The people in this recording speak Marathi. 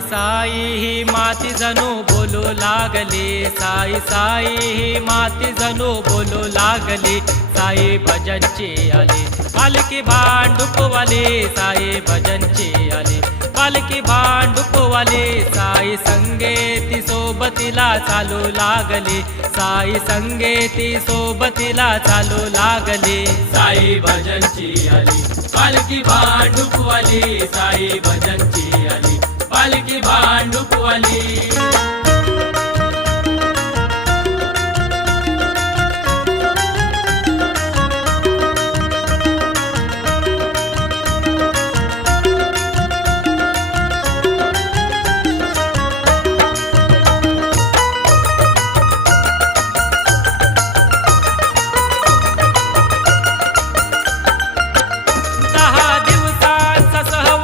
साई साई ही माती जणू बोलू लागली, साई साई ही माती जणू बोलू लागली. साई भजनची आली पालखी भांडुपवाली, साई भजनची आली पालखी भांडुपवाली. साई संगेती सोबतीला चालू लागली, साई संगेती सोबतीला चालू लागली. साई भजनची आली पालखी भांडुपवाली, साई भजनची आली पालखी भांडू